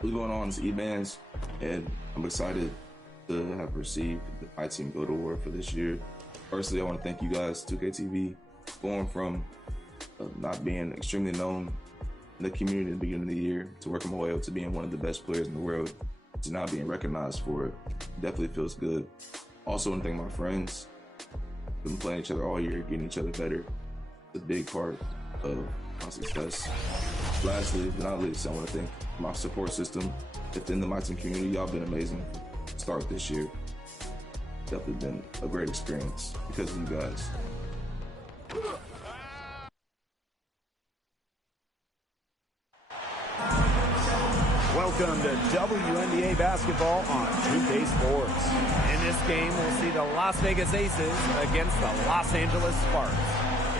What's going on? It's E-Bands, and I'm excited to have received my team Go to Award for this year. Firstly, I want to thank you guys, 2K TV, going from not being extremely known in the community at the beginning of the year to working my way up to being one of the best players in the world to now being recognized for it. Definitely feels good. Also, I want to thank my friends. We've been playing each other all year, getting each other better. It's a big part of my success. Lastly, but not least, I want to thank my support system within the my team community. Y'all been amazing. Start this year. Definitely been a great experience because of you guys. Welcome to Wnba basketball on 2K Sports. In this game, we'll see the Las Vegas Aces against the Los Angeles Sparks.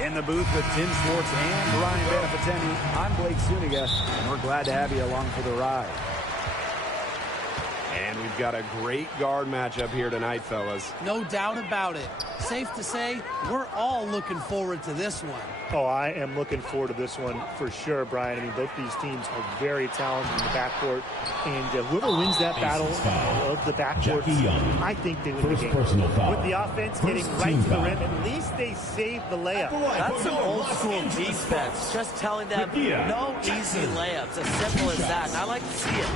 In the booth with Tim Schwartz and Ryan Banapateni, I'm Blake Zuniga, and we're glad to have you along for the ride. And we've got a great guard matchup here tonight, fellas. No doubt about it. Safe to say, we're all looking forward to this one. Oh, I am looking forward to this one for sure, Brian. I mean, both these teams are very talented in the backcourt, and whoever wins that battle of the backcourt, I think they win the game. With the offense getting right to the rim, at least they save the layup. That's some old-school defense, just telling them no easy layups, as simple as that, and I like to see it.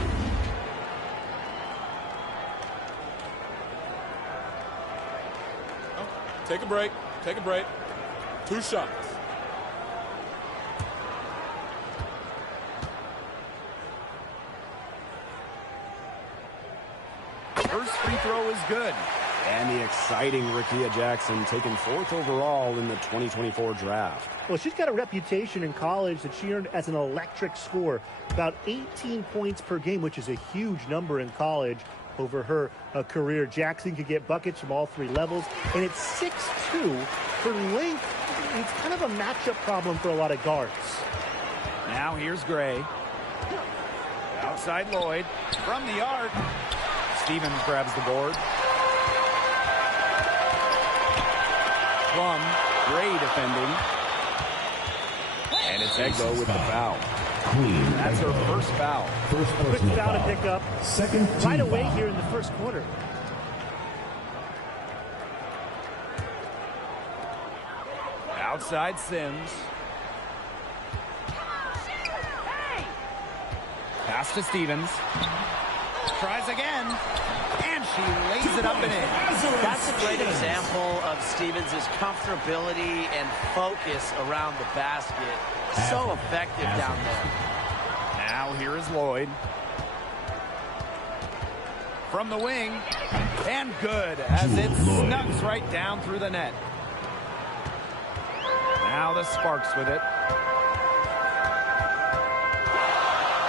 Take a break. Take a break. 2 shots. First free throw is good. And the exciting Rickea Jackson taken 4th overall in the 2024 draft. Well, she's got a reputation in college that she earned as an electric scorer. About 18 points per game, which is a huge number in college. Over her career, Jackson could get buckets from all 3 levels, and it's 6'2". Her length, it's kind of a matchup problem for a lot of guards. Now here's Gray. Outside Lloyd. From the arc. Stevens grabs the board. Plum, Gray defending. And it's Egbo with the foul. That's her first foul. Quick foul to pick up right away here in the first quarter. Outside Sims. Pass to Stevens. Tries again. And she lays it up and in. That's a great example of Stevens' comfortability and focus around the basket. So effective down there. Now here is Lloyd. From the wing. And good as it snugs right down through the net. Now the Sparks with it.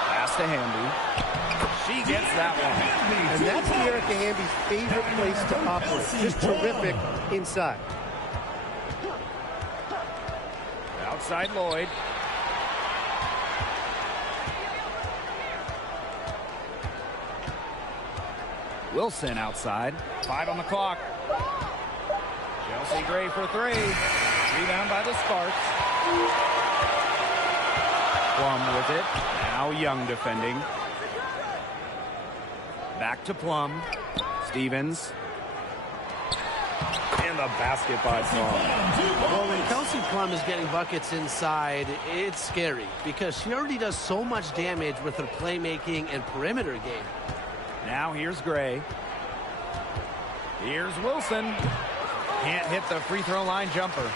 Pass to Hamby. She gets that one. And that's Erica Hamby's favorite place to operate. Just terrific inside. Outside Lloyd. Wilson outside. 5 on the clock. Chelsea Gray for 3. Rebound by the Sparks. Plum with it. Now Young defending. Back to Plum. Stevens. And the basket by Plum. Well, when Kelsey Plum is getting buckets inside, it's scary because she already does so much damage with her playmaking and perimeter game. Now here's Gray. Here's Wilson. Can't hit the free throw line jumper.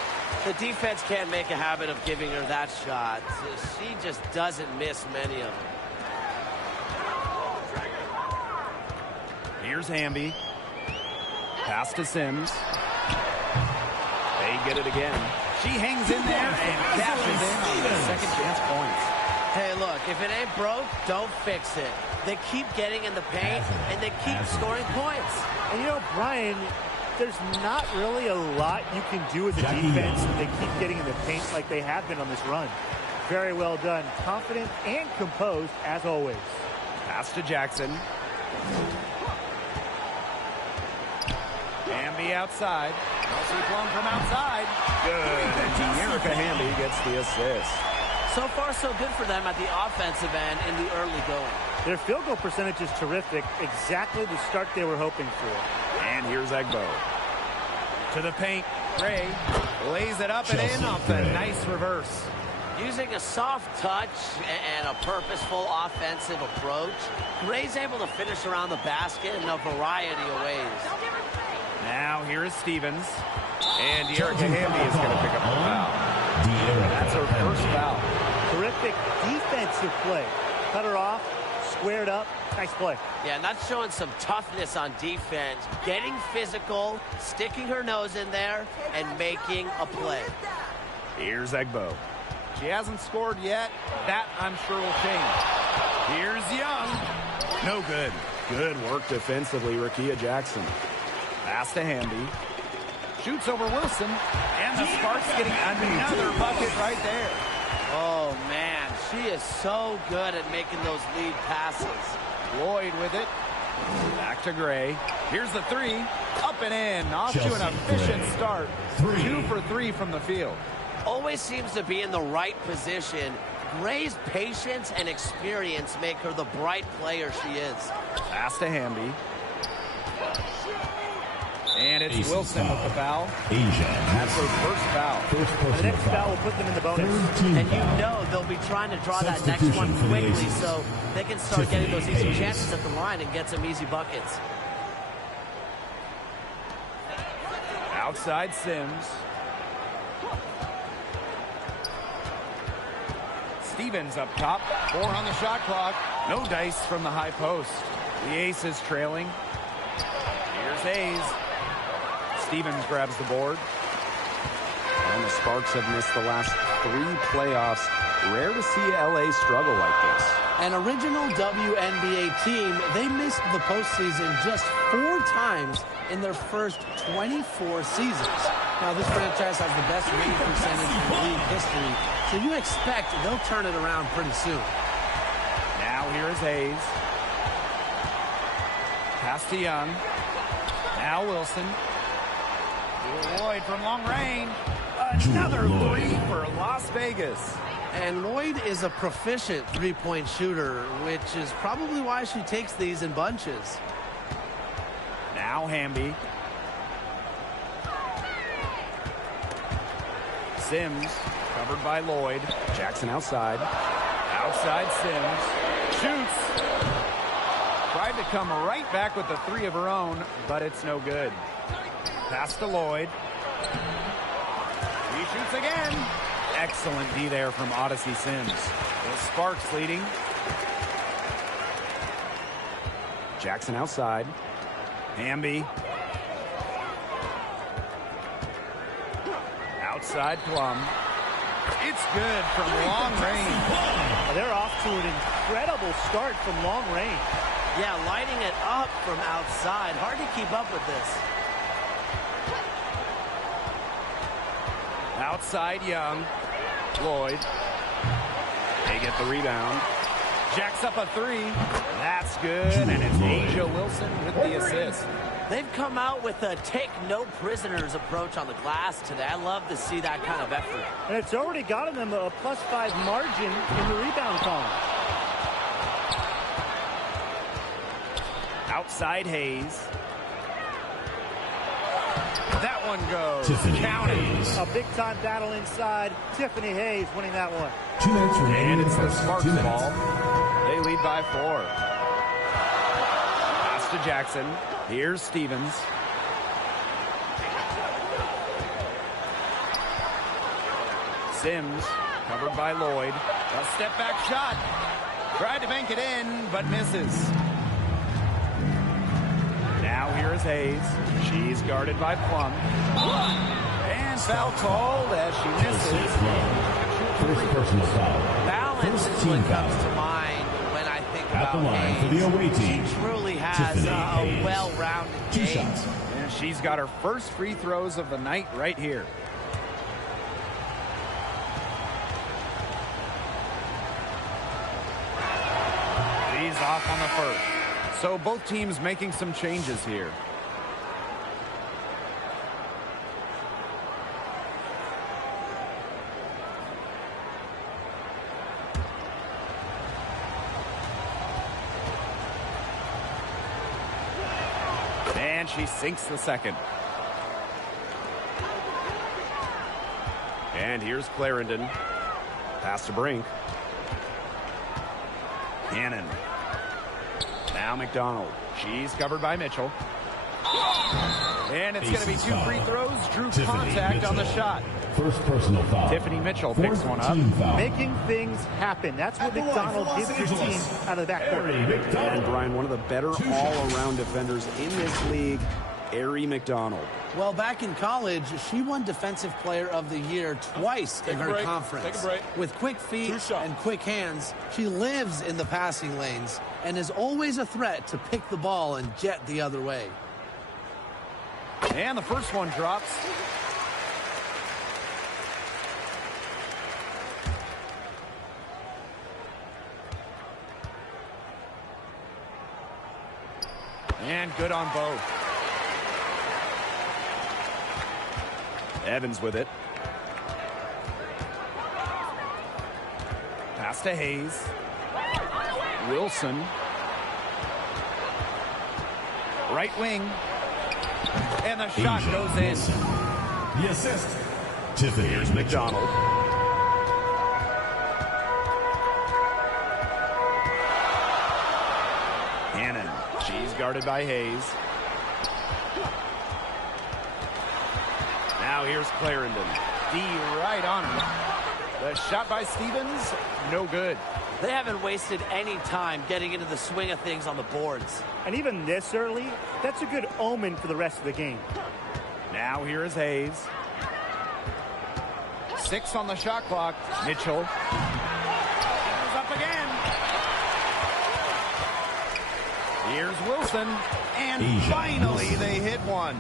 The defense can't make a habit of giving her that shot. She just doesn't miss many of them. Here's Hamby. Pass to Sims. They get it again. She hangs in there and cashes in on the second chance points. Hey, look, if it ain't broke, don't fix it. They keep getting in the paint, and they keep scoring points. And you know, Brian, there's not really a lot you can do as a defense when they keep getting in the paint like they have been on this run. Very well done. Confident and composed, as always. Pass to Jackson. Hamby outside. Kelsey Plum from outside. Good. And Erica Hamby gets the assist. so far so good for them at the offensive end in the early going. Their field goal percentage is terrific. Exactly the start they were hoping for. And here's Wnba. To the paint. Gray lays it up and in off a nice reverse. Using a soft touch and a purposeful offensive approach, Gray's able to finish around the basket in a variety of ways. Now here is Stevens. And Erica Hamby is going to pick up the foul. That's her first foul. Terrific defensive play. Cut her off, squared up. Nice play. Yeah, and that's showing some toughness on defense. Getting physical, sticking her nose in there, and making a play. Here's Wnba. She hasn't scored yet. That, I'm sure, will change. Here's Young. No good. Good work defensively, Rakia Jackson. Pass to Hamby. Shoots over Wilson. And the Sparks getting another bucket right there. Oh, man. She is so good at making those lead passes. Lloyd with it. Back to Gray. Here's the three. Up and in. Off to an efficient start. 2 for 3 from the field. Always seems to be in the right position. Gray's patience and experience make her the bright player she is. Pass to Hamby. And it's Wilson with the foul. That's her first foul. The next foul will put them in the bonus. And you know they'll be trying to draw that next one quickly so they can start getting those easy chances at the line and get some easy buckets. Outside Sims. Stevens up top. 4 on the shot clock. No dice from the high post. The Aces trailing. Here's Hayes. Stevens grabs the board. And the Sparks have missed the last 3 playoffs. Rare to see LA struggle like this. An original WNBA team, they missed the postseason just 4 times in their first 24 seasons. Now, this franchise has the best winning percentage in league history, so you expect they'll turn it around pretty soon. Now here is Hayes. Pass to Young. Now Wilson. Lloyd from long range. Another 3 for Las Vegas. And Lloyd is a proficient three-point shooter, which is probably why she takes these in bunches. Now Hamby. Sims covered by Lloyd. Jackson outside. Outside Sims. Shoots. Tried to come right back with the 3 of her own, but it's no good. Pass to Lloyd. He shoots again. Excellent D there from Odyssey Sims. The Sparks leading. Jackson outside. Hamby. Outside Plum. It's good from long range. They're off to an incredible start from long range. Yeah, lighting it up from outside. Hard to keep up with this. Outside Young. Lloyd. They get the rebound. Jacks up a 3. That's good. And it's Asia Wilson with the assist. They've come out with a take-no-prisoners approach on the glass today. I love to see that kind of effort. And it's already gotten them a +5 margin in the rebound column. Outside Hayes. That one goes. A big-time battle inside. Tiffany Hayes winning that one. 2 minutes remaining. And it's the Sparks ball. They lead by 4. Pass to Jackson. Here's Stevens. Sims covered by Lloyd. A step-back shot. Tried to bank it in, but misses. Now here is Hayes. She's guarded by Plum. And foul called as she misses. First personal foul. Balance is what comes to mind when I think At the about line for the Hayes. away team. She truly has Tiffany a Hayes. well-rounded 2 game. shots. And she's got her first free throws of the night right here. She's off on the first. So both teams making some changes here. And she sinks the second. And here's Clarendon. Pass to Brink. Cannon. Now McDonald. She's covered by Mitchell. And it's going to be 2 free throws. Drew contact on the shot. First personal foul. Tiffany Mitchell picks one up. Making things happen. That's what McDonald gives your team out of the backcourt. And Brian, one of the better all-around defenders in this league, Ari McDonald. Well, back in college, she won Defensive Player of the Year twice in her conference. Take a break. With quick feet and quick hands, she lives in the passing lanes and is always a threat to pick the ball and jet the other way. And the first one drops. And good on both. Evans with it. Pass to Hayes. Wilson. Right wing. And the shot goes in. The assist. Tiffany. Here's McDonald. Cannon. She's guarded by Hayes. Now here's Clarendon. D right on her. The shot by Stevens, no good. They haven't wasted any time getting into the swing of things on the boards. And even this early, that's a good omen for the rest of the game. Now here is Hayes. 6 on the shot clock. Mitchell. Goes up again. Here's Wilson. And finally they hit one.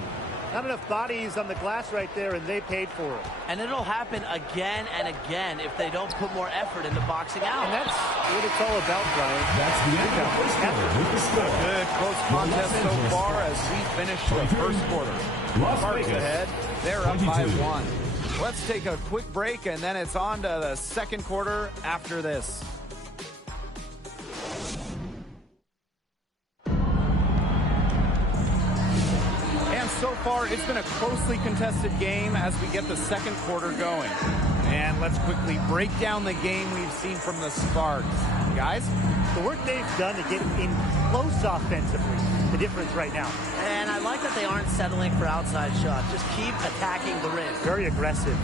Not enough bodies on the glass right there, and they paid for it. And it'll happen again and again if they don't put more effort into boxing out. And that's what it's all about, Brian. That's the end of the first quarter with the score. Good close contest so far as we finish the first quarter. Sparks ahead. They're up by 1. Let's take a quick break, and then it's on to the second quarter after this. So far, it's been a closely contested game as we get the second quarter going. And let's quickly break down the game we've seen from the Sparks. Guys? The work they've done to get in close offensively, the difference right now. And I like that they aren't settling for outside shots. Just keep attacking the rim. Very aggressive.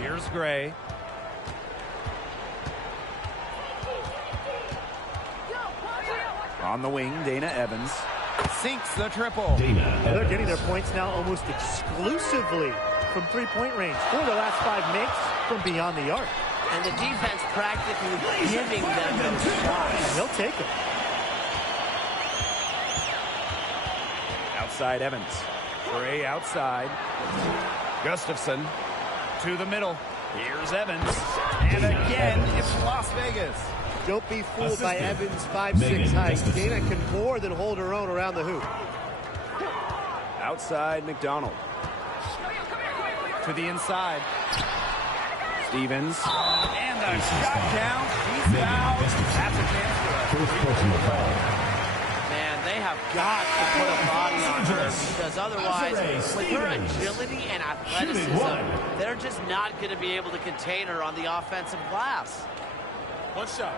Here's Gray. On the wing, Dana Evans sinks the triple. They're getting their points now almost exclusively from three-point range. 4 of the last 5 makes from beyond the arc. And the defense practically giving them those shots. And they'll take them. Outside Evans. Gray outside. Gustafson to the middle. Here's Evans. And again, it's Las Vegas. Don't be fooled by Evans' 5'6" height. Dana can more than hold her own around the hoop. Outside McDonald. To the inside. Stevens. And the shot count. He's fouled. That's a chance for us. Man, they have got to put a body on her because otherwise, with her agility and athleticism, they're just not going to be able to contain her on the offensive glass. One shot.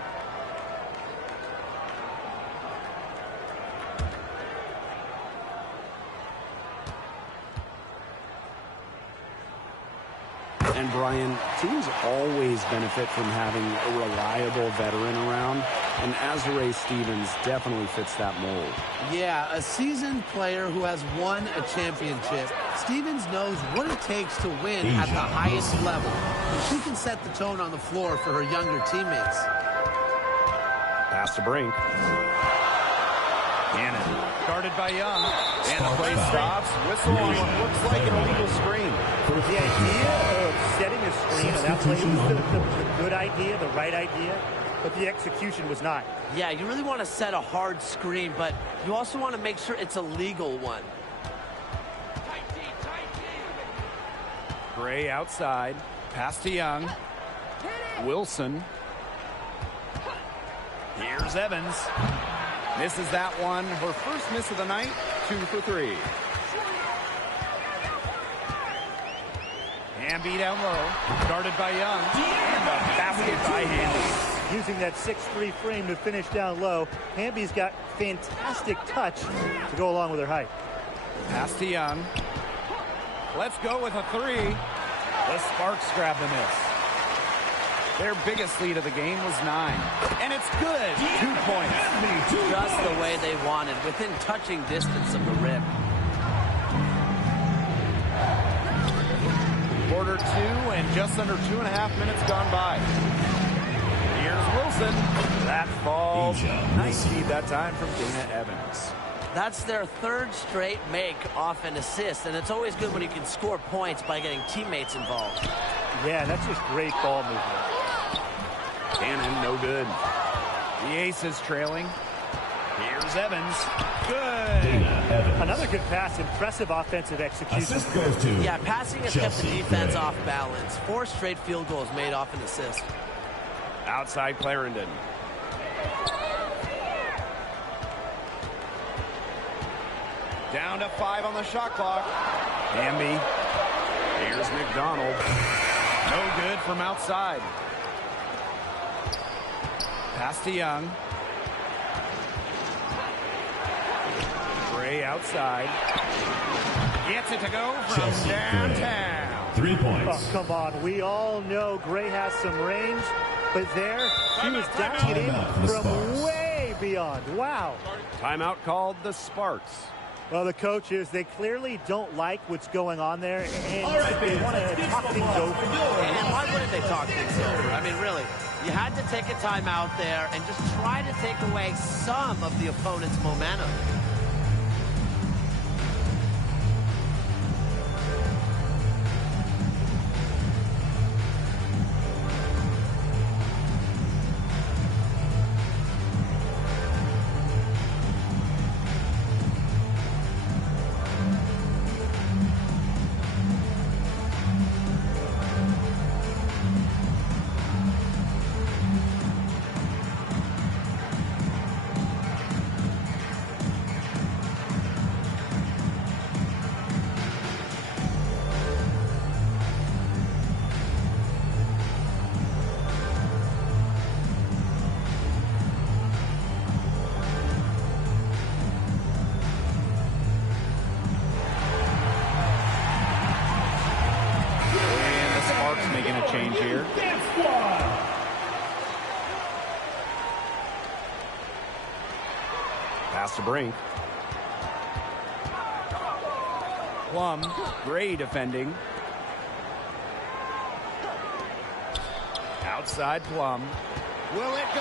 And Brian, teams always benefit from having a reliable veteran around, and Azure Stevens definitely fits that mold. Yeah, a seasoned player who has won a championship. Stevens knows what it takes to win at the highest level. And she can set the tone on the floor for her younger teammates. Pass to Brink. Cannon. Guarded by Young. And the play stops. Whistle on what looks like an illegal screen. The idea of setting a screen on that play was the good idea, the right idea, but the execution was not. Yeah, you really want to set a hard screen, but you also want to make sure it's a legal one. Gray outside. Pass to Young. Wilson. Here's Evans. Misses that one. Her first miss of the night, 2 for 3. Wnba down low. Guarded by Young. And a basket by Hamby. Using that 6'3" frame to finish down low. Hamby's got fantastic touch to go along with her height. Pass to Young. Let's go with a 3. The Sparks grab the miss. Their biggest lead of the game was 9. And it's good. 2 points. Just the way they wanted, within touching distance of the rim. Quarter 2 and just under 2.5 minutes gone by. Here's Wilson. That falls. Nice feed that time from Dana Evans. That's their 3rd straight make off an assist, and it's always good when you can score points by getting teammates involved. Yeah, that's just great ball movement. Cannon, no good. The Aces trailing. Here's Evans. Good. Another good pass. Impressive offensive execution. Assist goes to Yeah, passing has kept the Chelsea defense Gray. off balance. 4 straight field goals made off an assist. Outside Clarendon. Down to 5 on the shot clock. Hamby. Here's McDonald. No good from outside. Pass to Young. Gray outside. Gets it to go from Chelsea downtown. 3 points. Oh, come on. We all know Gray has some range, but there she was downing it in Timeout for the from Sparks. way beyond. Wow. Timeout called the Sparks. Well, the coaches, they clearly don't like what's going on there, and All right, they fans, want to let's get talk some things more. over. And why wouldn't they talk things over? I mean, really, you had to take a time out there and just try to take away some of the opponent's momentum. Change here. Pass to Brink. Plum, Gray defending. Outside Plum. Will it go?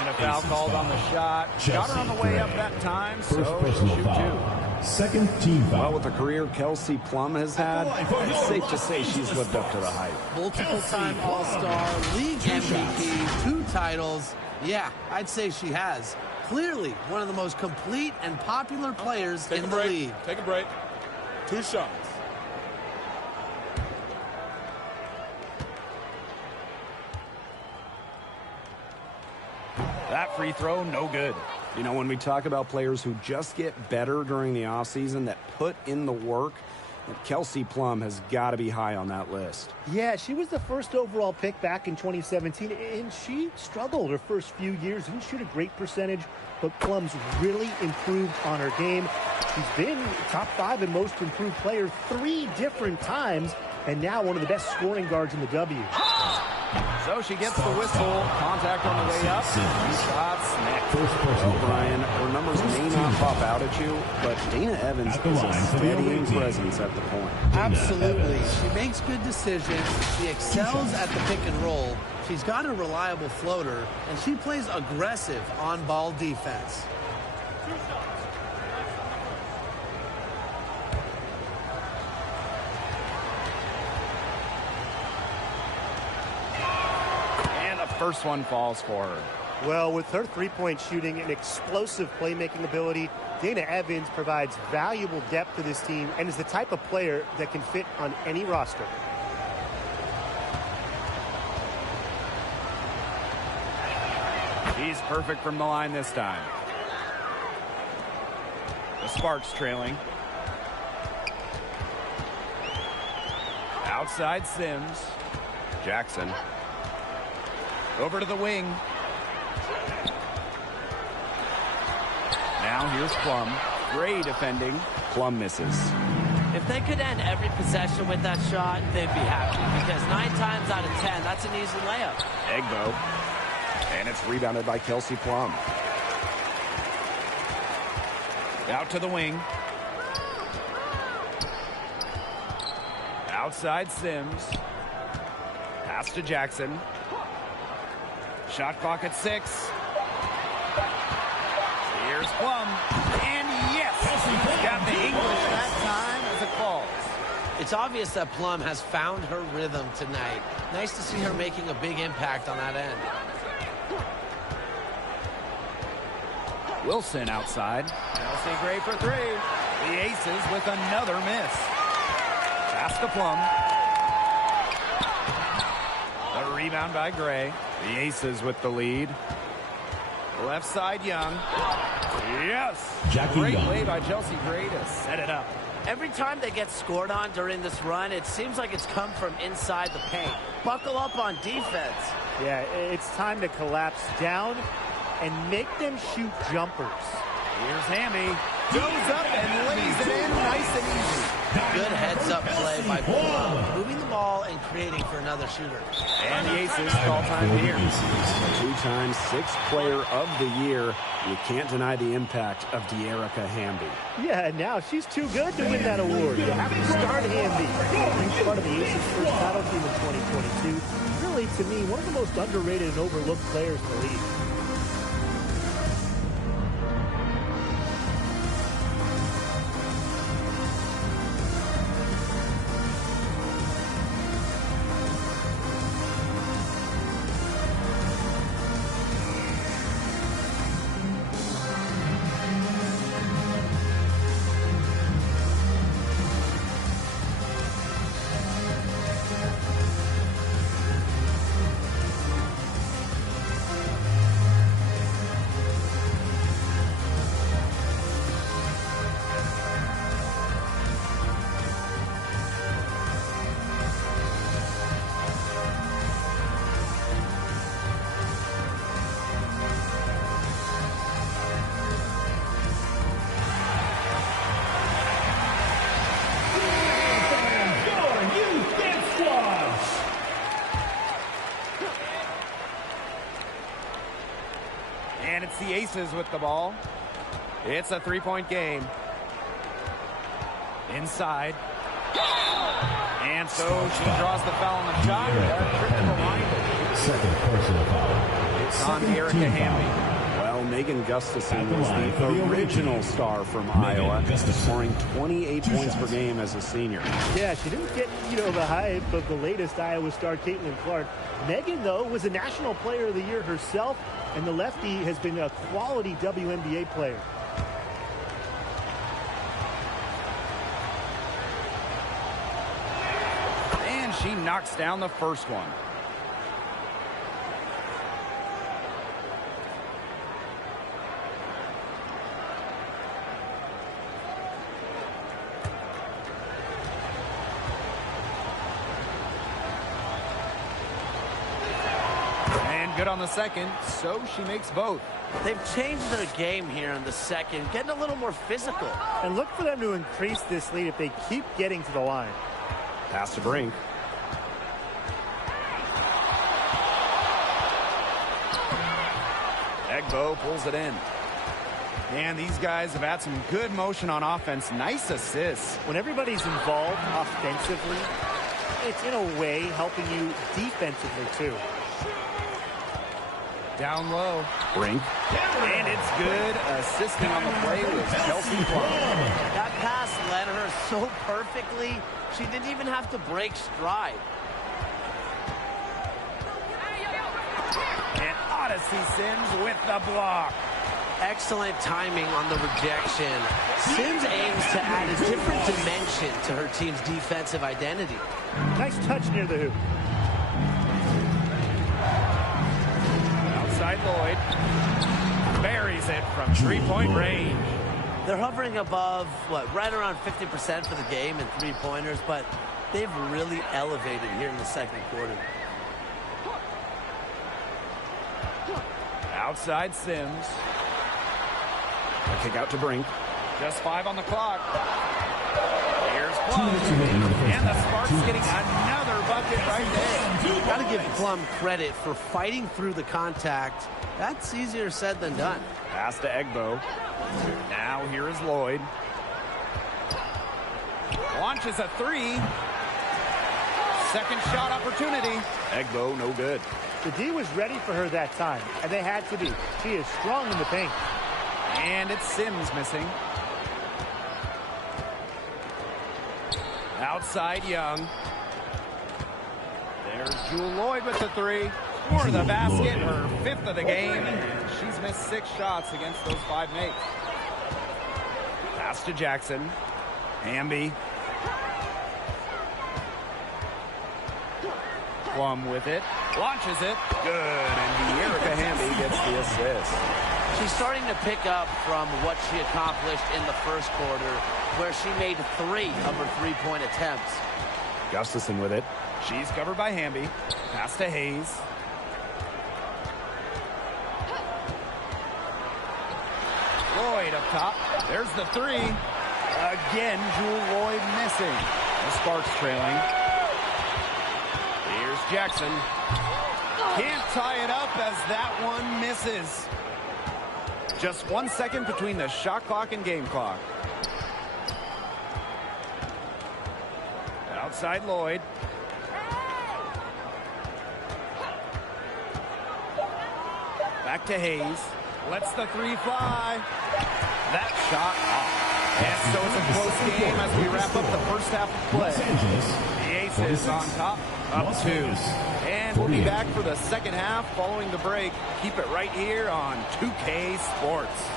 And a foul called on the shot. Got her on the way up that time, so First she'll personal shoot foul. Second team foul. Well, with the career Kelsey Plum has had, it's safe to say she's lived up to the hype. Multiple-time All-Star, league MVP, 2 titles. Yeah, I'd say she has. Clearly one of the most complete and popular players in the league. Take a break. 2 shots. That free throw, no good. You know, when we talk about players who just get better during the offseason, that put in the work, Kelsey Plum has got to be high on that list. Yeah, she was the first overall pick back in 2017, and she struggled her first few years. Didn't shoot a great percentage, but Plum's really improved on her game. She's been top 5 in most improved player 3 different times, and now one of the best scoring guards in the W. So she gets the whistle. Contact on the way up. 2 shots. Next. First personal Well, Brian, her numbers may not pop out at you, but Dana Evans At the is a line for the steadying away team. presence at the point. Absolutely. She makes good decisions. She excels at the pick and roll. She's got a reliable floater, and she plays aggressive on-ball defense. And the first one falls for her. Well, with her three-point shooting and explosive playmaking ability, Dana Evans provides valuable depth to this team and is the type of player that can fit on any roster. He's perfect from the line this time. The Sparks trailing. Outside Sims. Jackson. Over to the wing. Now here's Plum. Gray defending. Plum misses. If they could end every possession with that shot, they'd be happy. Because 9 times out of 10, that's an easy layup. Wnba. And it's rebounded by Kelsey Plum. Out to the wing. Outside Sims. Pass to Jackson. Shot clock at 6. Here's Plum. And yes! He's got the English that time as it falls. It's obvious that Plum has found her rhythm tonight. Nice to see her making a big impact on that end. Wilson outside. Chelsea Gray for 3. The Aces with another miss. Pass to Plum. The rebound by Gray. The Aces with the lead. Left side Young. Yes! Great play by Chelsea Gray to set it up. Every time they get scored on during this run, it seems like it's come from inside the paint. Buckle up on defense. Yeah, it's time to collapse down and make them shoot jumpers. Here's Hamby. Goes up and lays it in nice and easy. Good heads-up play by Plum, moving the ball and creating for another shooter. And the Aces call time here. 2-time 6th player of the year. You can't deny the impact of De'Erica Hamby. Yeah, now she's too good to win that award. You have to start Hamby. He's part of the Aces' first title team in 2022. Really, to me, one of the most underrated and overlooked players in the league. And it's the Aces with the ball. It's a 3-point game. Inside. And so she draws the foul on the shot. Second personal foul. It's on De'Erica Hamby. Well, Megan Gustafson was the original star from Iowa, scoring 28 points per game as a senior. Yeah, she didn't get, the hype of the latest Iowa star, Caitlin Clark. Megan, though, was a National Player of the Year herself, and the lefty has been a quality WNBA player. And she knocks down the first one. Good on the second, so she makes both. They've changed their game here in the second, getting a little more physical. And look for them to increase this lead if they keep getting to the line. Pass to Brink. Wnba pulls it in. And these guys have had some good motion on offense. Nice assists. When everybody's involved offensively, it's in a way helping you defensively too. Down low. Brink. And it's good. Assisting on the play with Kelsey Plum. That pass led her so perfectly, she didn't even have to break stride. And Odyssey Sims with the block. Excellent timing on the rejection. Sims aims to add a different dimension to her team's defensive identity. Nice touch near the hoop. Lloyd. it from three-point range. They're hovering above, right around 50% for the game in three-pointers, but they've really elevated here in the second quarter. Outside Sims. A kick out to Brink. Just 5 on the clock. Here's Plum. And the Sparks getting another bucket right there. Got to give Plum credit for fighting through the contact. That's easier said than done. Pass to Wnba. Now here is Lloyd. Launches a 3. Second shot opportunity. Wnba, no good. The D was ready for her that time, and they had to be. She is strong in the paint. And it's Sims missing. Outside Young. There's Jewel Lloyd with the 3. For the basket, her 5th of the game. She's missed 6 shots against those 5 mates. Pass to Jackson. Wnba. Plum with it. Launches it. Good. And Erica Hamby gets the assist. She's starting to pick up from what she accomplished in the first quarter, where she made 3 of her three-point attempts. Gustafson with it. She's covered by Hamby. Pass to Hayes. Lloyd up top. There's the 3. Again, Jewel Lloyd missing. The Sparks trailing. Here's Jackson. Can't tie it up as that one misses. Just 1 second between the shot clock and game clock. Outside Lloyd. Back to Hayes. Lets the 3 fly. That shot off. And so it's a close game as we wrap up the first half of play. The Aces on top, up 2. And we'll be back for the second half following the break. Keep it right here on 2K Sports.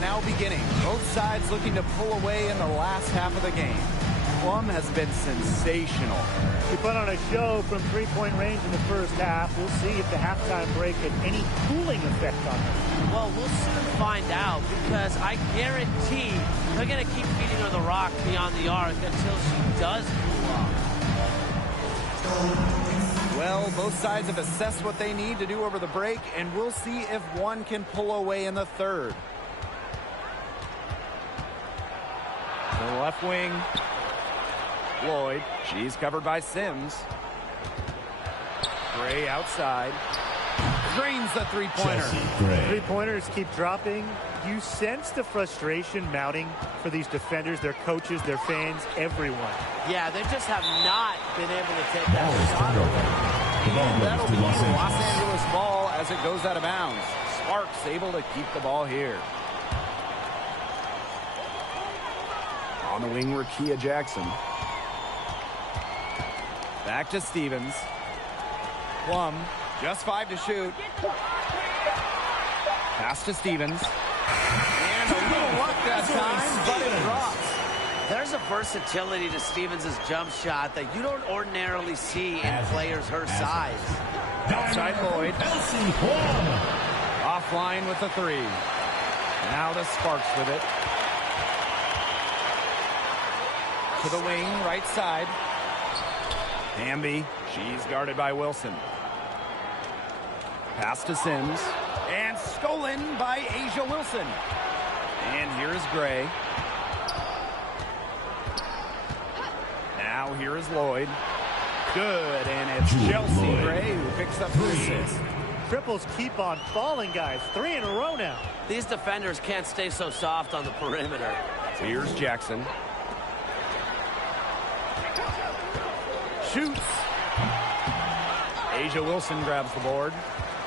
Now beginning. Both sides looking to pull away in the last half of the game. Plum has been sensational. She put on a show from three-point range in the first half. We'll see if the halftime break had any cooling effect on her. Well, we'll soon find out, because I guarantee they're going to keep feeding her the rock beyond the arc until she does cool off. Well, both sides have assessed what they need to do over the break, and we'll see if one can pull away in the third. To the left wing, Lloyd. She's covered by Sims. Gray outside. Drains the three-pointer. Three-pointers keep dropping. You sense the frustration mounting for these defenders, their coaches, their fans, everyone. Yeah, they just have not been able to take that shot away. And that'll be Los Angeles ball as it goes out of bounds. Sparks able to keep the ball here. On the wing, Rakia Jackson. Back to Stevens. Plum, just 5 to shoot. Pass to Stevens. And a little luck that time, but it drops. There's a versatility to Stevens' jump shot that you don't ordinarily see in players her size. Outside Lloyd. Offline with the 3. Now the Sparks with it. To the wing, right side. Hamby, she's guarded by Wilson. Pass to Sims. And stolen by Asia Wilson. And here's Gray. Now here is Lloyd. Good, and it's Chelsea Gray who picks up the assist. triples keep on falling, guys. 3 in a row now. These defenders can't stay so soft on the perimeter. Here's Jackson. Shoots. A'ja Wilson grabs the board.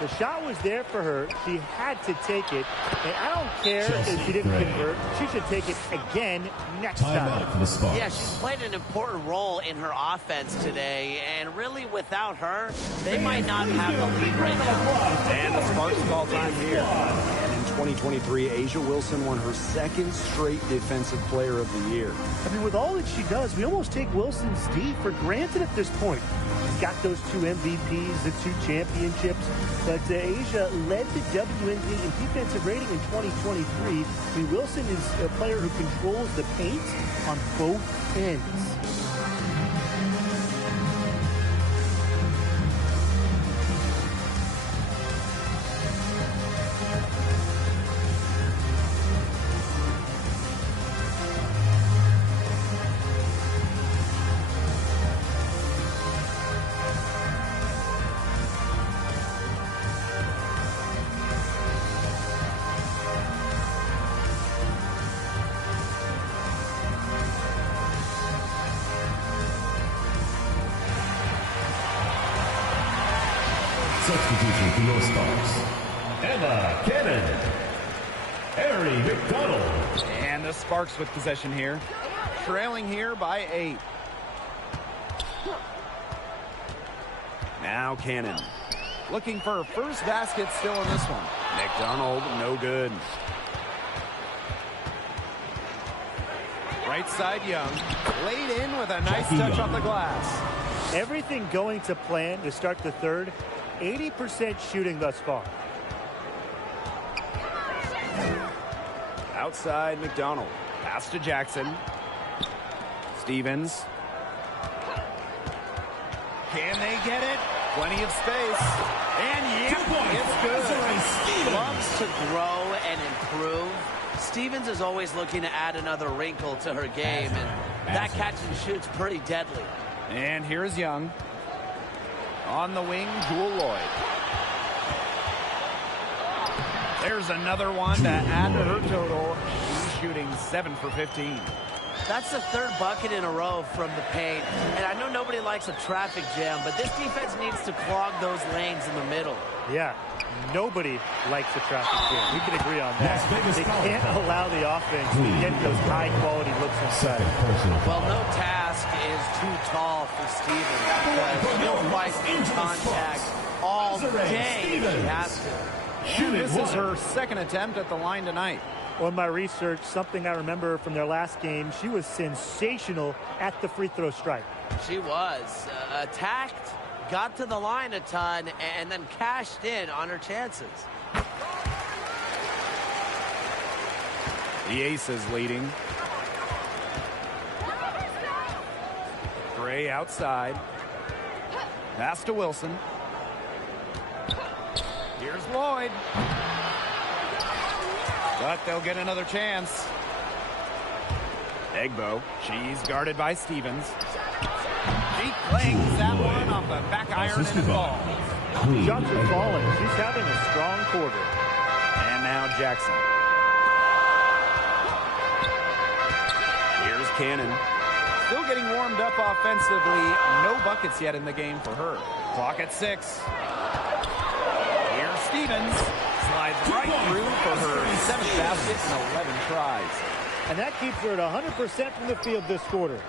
The shot was there for her. She had to take it. And I don't care if she didn't convert. She should take it again next time. Yeah, she's played an important role in her offense today. And really, without her, they might not have the lead right now. And the Sparks call time here. And in 2023, A'ja Wilson won her 2nd straight Defensive Player of the Year. I mean, with all that she does, we almost take Wilson's D for granted at this point. She's got those 2 MVPs, the 2 championships. But A'ja led the WNBA in defensive rating in 2023. I mean, Wilson is a player who controls the paint on both ends. Substitution for your Sparks. Emma Cannon. Harry McDonald. And the Sparks with possession here. Trailing here by 8. Now Cannon. Looking for her first basket still in this one. McDonald, no good. Right side Young. Laid in with a nice touch off the glass. Everything going to plan to start the third. 80% shooting thus far. Outside McDonald. Pass to Jackson. Stevens. Can they get it? Plenty of space. And it's good. Loves to grow and improve. Stevens is always looking to add another wrinkle to her game, and that catch and shoot's pretty deadly. And here's Young. On the wing, Jewel Lloyd. There's another one to add to her total. She's shooting 7 for 15. That's the 3rd bucket in a row from the paint. And I know nobody likes a traffic jam, but this defense needs to clog those lanes in the middle. Yeah, nobody likes a traffic jam. We can agree on that. They can't allow the offense to get those high-quality looks inside. Well, no task is too tall for Stevens because she'll fight in contact all day if she has to. And this is her 2nd attempt at the line tonight. On my research, something I remember from their last game, she was sensational at the free throw stripe. She was attacked, got to the line a ton, and then cashed in on her chances. The Aces leading. Gray outside. Pass to Wilson. Here's Lloyd. But they'll get another chance. Wnba. She's guarded by Stevens. She clings that one off the back iron and ball. Shots are falling. She's having a strong quarter. And now Jackson. Here's Cannon. Still getting warmed up offensively. No buckets yet in the game for her. Clock at 6. Here's Stevens. Slides right through for her 7th basket and 11 tries. And that keeps her at 100% from the field this quarter.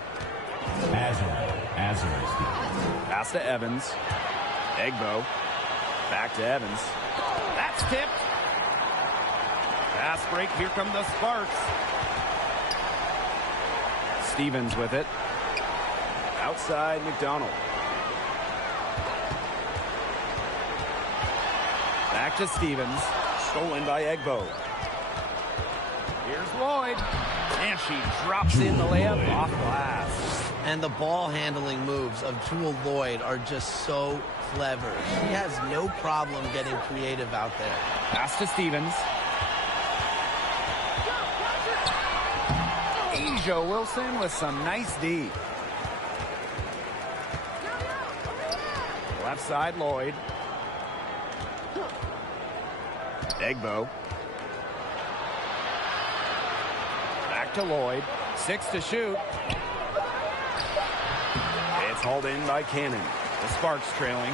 Azar. Pass to Evans. Wnba. Back to Evans. That's tipped. Fast break. Here come the Sparks. Stevens with it. Outside McDonald. Back to Stevens. Stolen by Wnba. Here's Lloyd. And she drops in the layup off glass. And the ball handling moves of Jewel Lloyd are just so clever. She has no problem getting creative out there. Pass to Stevens. A'ja Wilson with some nice D. Left side Lloyd. Wnba. Back to Lloyd. 6 to shoot. It's hauled in by Cannon. The Sparks trailing.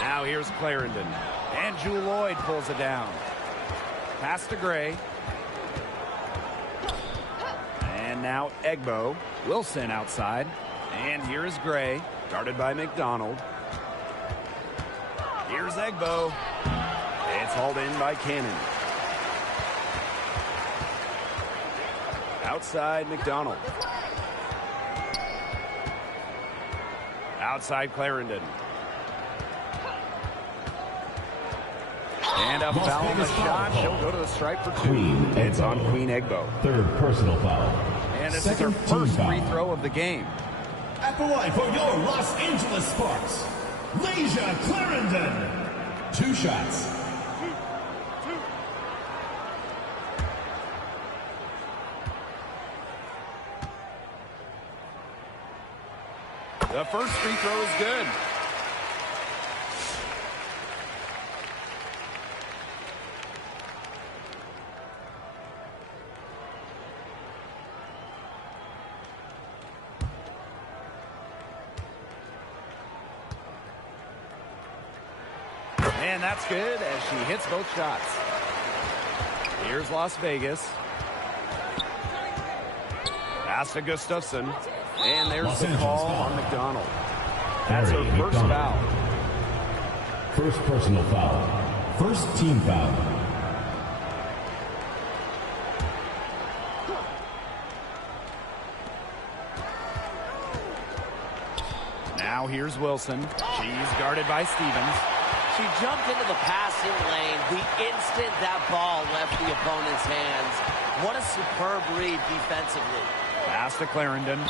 Now here's Clarendon. And Jewel Lloyd pulls it down. Pass to Gray. And now Wnba. Wilson outside. And here is Gray. Guarded by McDonald. Here's Wnba. It's hauled in by Cannon. Outside Mcdonald. Outside Clarendon. And a foul on the shot. She'll go to the stripe for 2. It's on Queen Wnba. Third personal foul. And this is her first free throw of the game. At the line for your Los Angeles Sparks, Lasia Clarendon. 2 shots. The first free throw is good. And that's good as she hits both shots. Here's Las Vegas. Pass to Gustafson. And there's the call on McDonald. That's her first foul. First personal foul. First team foul. Now here's Wilson. She's guarded by Stevens. She jumped into the passing lane the instant that ball left the opponent's hands. What a superb read defensively. Pass to Clarendon.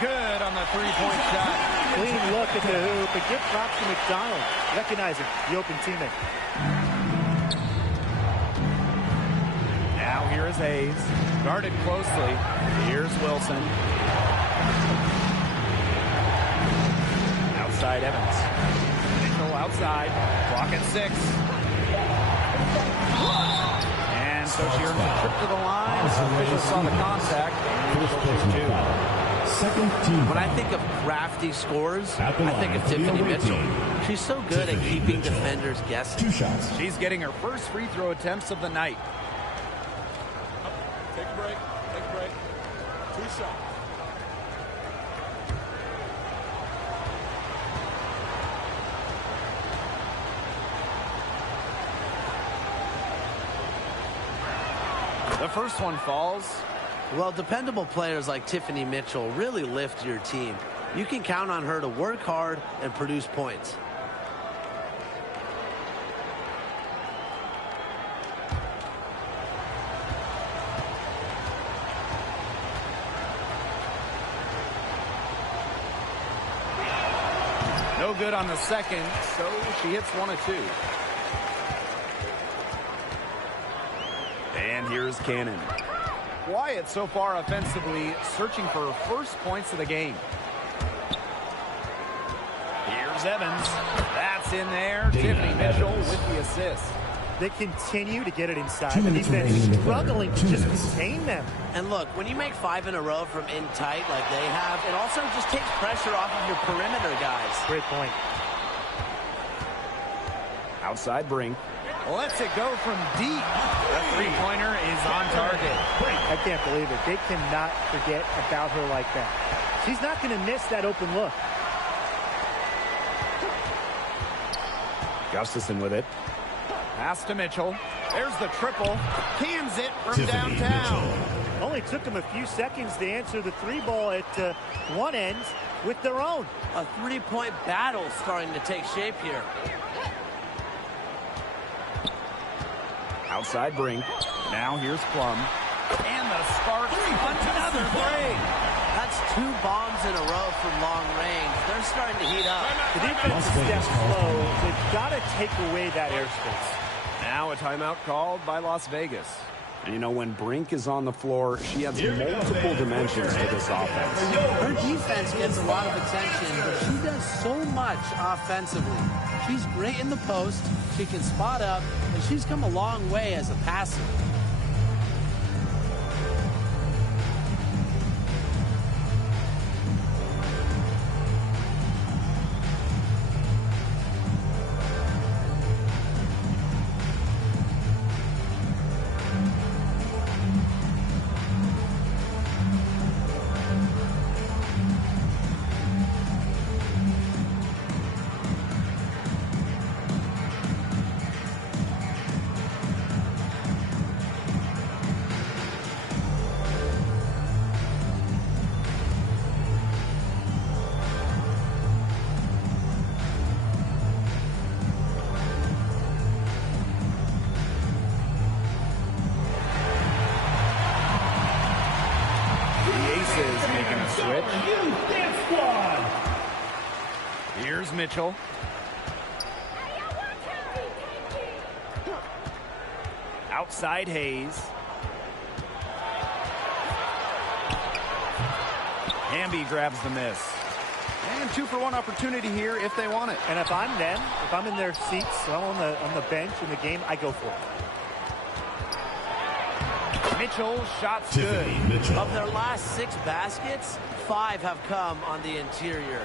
Good on the three-point shot. Clean look at the hoop, and give props to McDonald, recognizing the open teammate. Now here is Hayes. Guarded closely. Here's Wilson. Outside Evans. Mitchell outside. Clock at 6. And so she earns a trip to the line. Officials saw the contact. Second team. When I think of crafty scores, I think of Tiffany Mitchell. She's so good at keeping defenders guessing. 2 shots. She's getting her first free throw attempts of the night. Take a break. Take a break. 2 shots. The first one falls. Well, dependable players like Tiffany Mitchell really lift your team. You can count on her to work hard and produce points. No good on the second, so she hits 1 of 2. And here's Cannon. Wyatt so far offensively searching for her first points of the game. Here's Evans. That's in there. Tiffany Mitchell with the assist. They continue to get it inside. The defense struggling to just contain them. And look, when you make 5 in a row from in tight like they have, it also just takes pressure off of your perimeter guys. Great point. Outside Brink. Lets it go from deep. The three-pointer is on target. I can't believe it. They cannot forget about her like that. She's not going to miss that open look. Gustafson with it. Pass to Mitchell. There's the triple. Cans it from downtown. Only took them a few seconds to answer the 3-ball at one end with their own. A 3-point battle starting to take shape here. Outside Brink. Now here's Plum. And the Sparks another three. That's 2 bombs in a row from long range. They're starting to heat up. The defense steps slow. They've got to take away that airspace. Now a timeout called by Las Vegas. And you know, when Brink is on the floor, she has multiple dimensions to this offense. Her defense gets a lot of attention, but she does so much offensively. She's great in the post. She can spot up, and she's come a long way as a passer. Here's Mitchell. Outside Hayes. Wnba grabs the miss. And 2-for-1 opportunity here if they want it. And if I'm them, if I'm in their seats, so I'm on the bench in the game, I go for it. Mitchell, shots good. Of their last 6 baskets, 5 have come on the interior.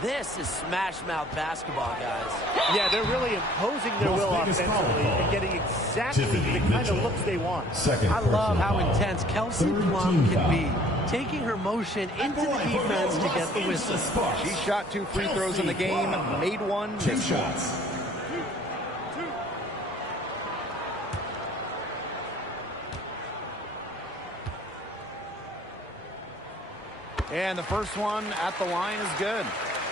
This is smash-mouth basketball, guys. Yeah, they're really imposing their will offensively and getting exactly the kind of looks they want. I love how intense Kelsey Plum can be, taking her motion into the defense to get the whistle. She shot 2 free throws in the game, made 1, missed 1. And the first one at the line is good.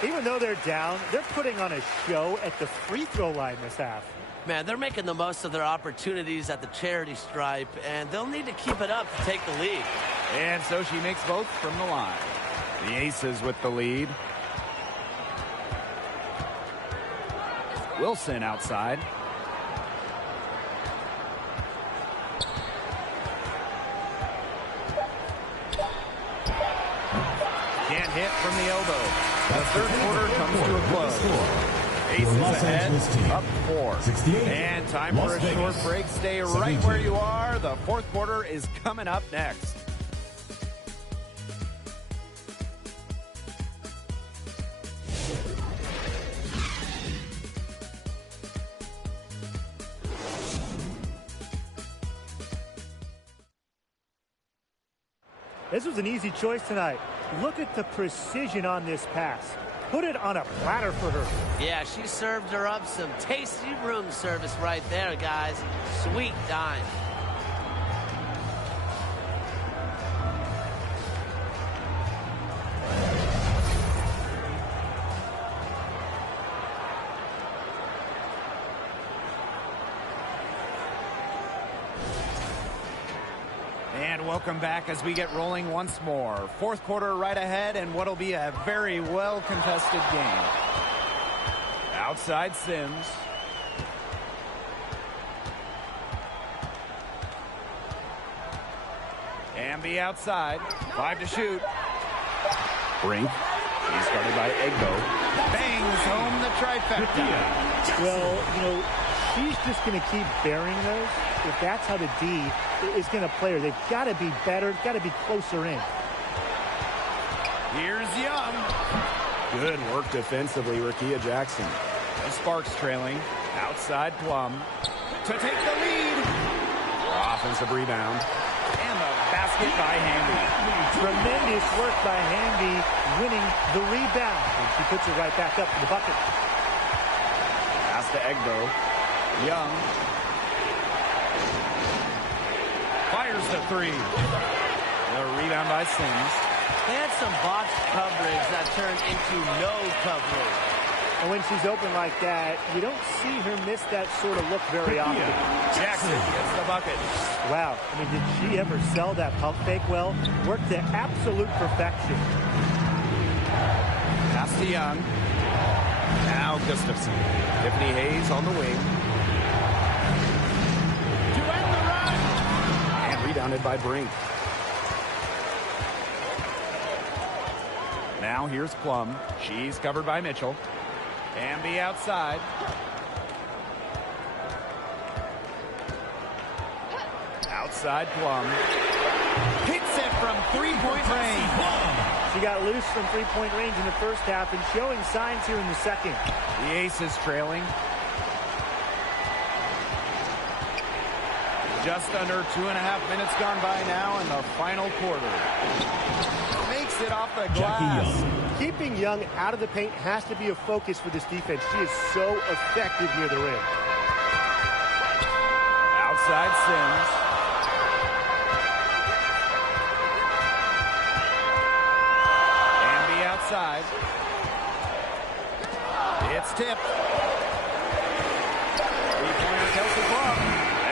Even though they're down, they're putting on a show at the free throw line this half. Man, they're making the most of their opportunities at the charity stripe, and they'll need to keep it up to take the lead. And so she makes both from the line. The Aces with the lead. Wilson outside. Can't hit from the elbow. The third quarter comes to a close. Aces ahead, up 4. And time for a short break. Stay right where you are. The fourth quarter is coming up next. This was an easy choice tonight. Look at the precision on this pass. Put it on a platter for her. Yeah, she served her up some tasty room service right there, guys. Sweet dime. And welcome back as we get rolling once more. Fourth quarter right ahead and what'll be a very well contested game. Outside Sims. Wnba outside. 5 to shoot. Brink. He's guarded by Egbo. Bangs home the trifecta. Well, you know, she's just going to keep burying those. If that's how the D is going to play her, they've got to be better, got to be closer in. Here's Young. Good work defensively, Rakia Jackson. The Sparks trailing. Outside Plum. To take the lead. Offensive rebound. And the basket by Wnba. Tremendous work by Wnba, winning the rebound. And she puts it right back up to the bucket. Pass to Egbo. Young. Fires to 3. The rebound by Sims. They had some botched coverage that turned into no coverage. And when she's open like that, you don't see her miss that sort of look very often. Jackson gets the bucket. Wow. I mean, did she ever sell that pump fake well? Worked to absolute perfection. Pass to Young. Now Gustafson. Tiffany Hayes on the wing. To end the run. And rebounded by Brink. Now here's Plum. She's covered by Mitchell. Wnba outside. Outside Plum. Hits it from three-point range. She got loose from three-point range in the first half and showing signs here in the second. The Aces trailing. Just under 2.5 minutes gone by now in the final quarter. Makes it off the glass. Keeping Young out of the paint has to be a focus for this defense. She is so effective near the rim. Outside Sims. Wnba outside. It's tipped. Three-pointer Kelsey Plum.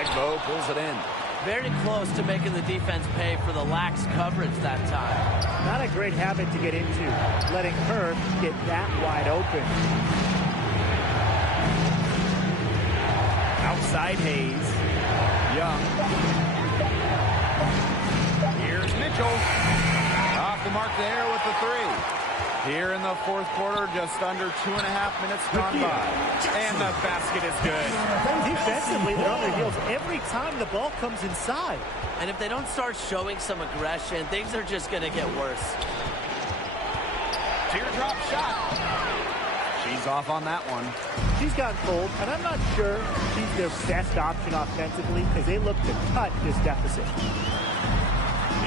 Wnba pulls it in. Very close to making the defense pay for the lax coverage that time. Not a great habit to get into, letting her get that wide open. Outside Hayes. Young. Here's Mitchell. Off the mark there with the three. Here in the fourth quarter, just under 2.5 minutes gone by. And the basket is good. Defensively, they're on their heels every time the ball comes inside. And if they don't start showing some aggression, things are just going to get worse. Teardrop shot. She's off on that one. She's gotten cold, and I'm not sure she's their best option offensively because they look to cut this deficit.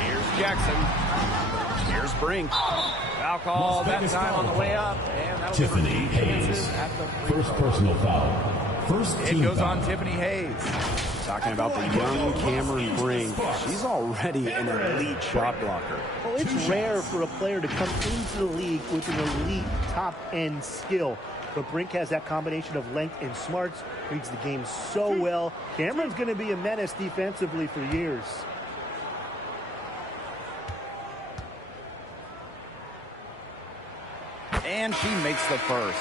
Here's Jackson. Here's Brink. Foul call that time on the way up. And Tiffany Hayes. First personal foul. First team It goes foul. on Tiffany Hayes. Talking about the young Cameron Brink. She's already an elite shot blocker. Well, it's rare for a player to come into the league with an elite top-end skill. But Brink has that combination of length and smarts, reads the game so well. Cameron's going to be a menace defensively for years. And she makes the first.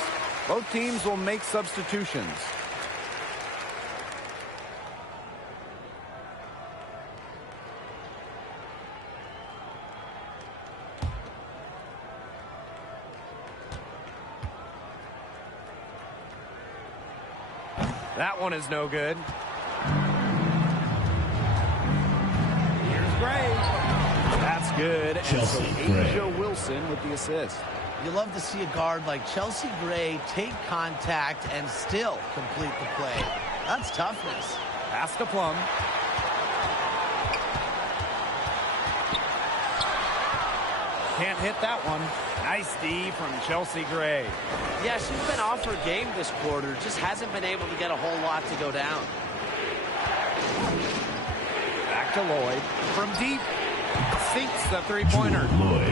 Both teams will make substitutions. That one is no good. Here's Gray. That's good. And so Asia Wilson with the assist. You love to see a guard like Chelsea Gray take contact and still complete the play. That's toughness. Pass to Plum. Can't hit that one. Nice D from Chelsea Gray. Yeah, she's been off her game this quarter. Just hasn't been able to get a whole lot to go down. Back to Lloyd. From deep. Sinks the three-pointer.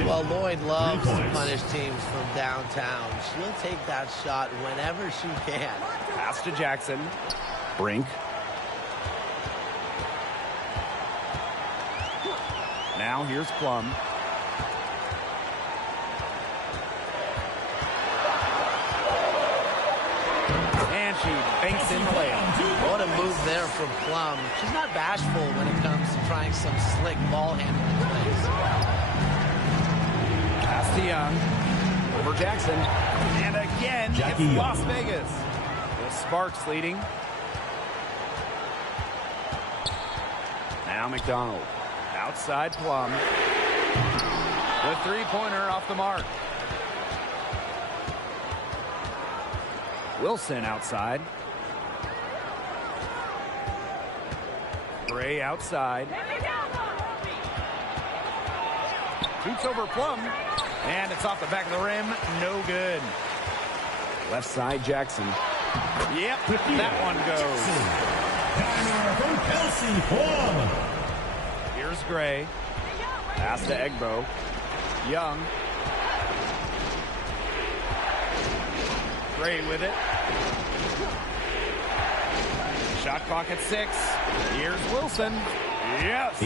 Well, Lloyd loves to punish teams from downtown. She'll take that shot whenever she can. Pass to Jackson. Brink. Now here's Plum. And she banks in the layup. What a move there from Plum. She's not bashful when it comes to trying some slick ball handling plays. Pass to Young. Over Jackson. And again, it's Las Vegas. The Sparks leading. Now McDonald. Outside Plum. The three-pointer off the mark. Wilson outside. Gray outside. Shoots over Plum. And it's off the back of the rim. No good. Left side, Jackson. Yep, that one goes. Kelsey Plum. Here's Gray. Pass to Wnba. Young. Gray with it. Shot clock at 6. Here's Wilson. Yes.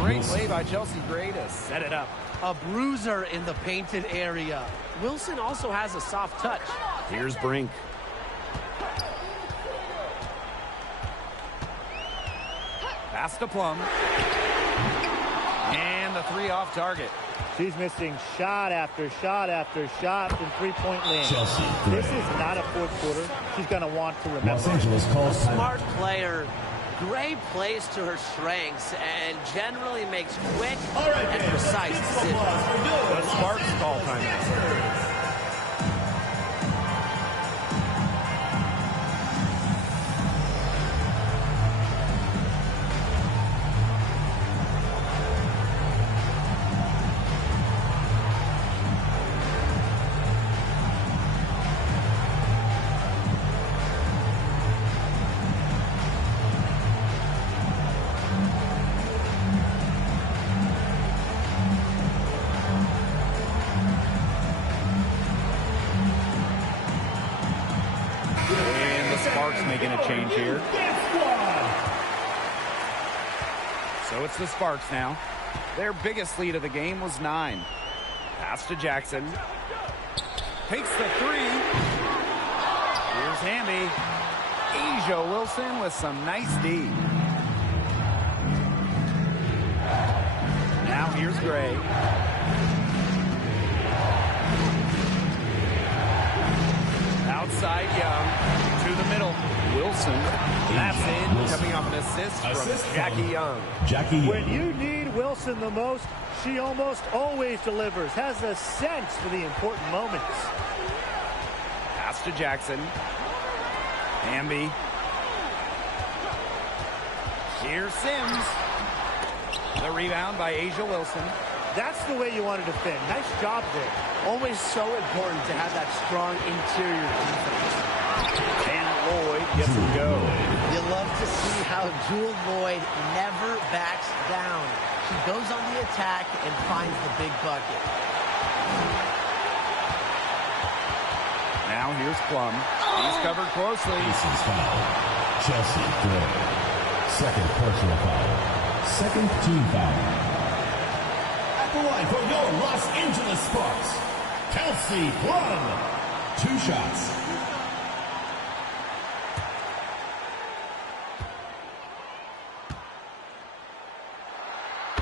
Great play by Chelsea Gray to set it up. A bruiser in the painted area. Wilson also has a soft touch. Here's Brink. Pass to Plum. And the three off target. She's missing shot after shot after shot from three-point land. This is not a fourth quarter she's going to want to remember. Los Angeles calls a smart player. Gray plays to her strengths and generally makes quick and precise decisions. The Sparks call timeout. Making a change here. So it's the Sparks now. Their biggest lead of the game was 9. Pass to Jackson. Takes the 3. Here's Wnba. Asia Wilson with some nice D. Now here's Gray. Outside Young. To the middle. Wilson. That's in. Coming off an assist from Jackie Young. When you need Wilson the most, she almost always delivers. Has a sense for the important moments. Pass to Jackson. Wnba. Here's Sims. The rebound by Asia Wilson. That's the way you want to defend. Nice job there. Always so important to have that strong interior defense. And Lloyd gets him go. You love to see how Jewel Lloyd never backs down. She goes on the attack and finds the big bucket. Now here's Plum. He's covered closely. Aces foul. Chelsea Gray. Second personal foul. Second team foul. At the line for your Los Angeles Sparks, Kelsey Plum. 2 shots.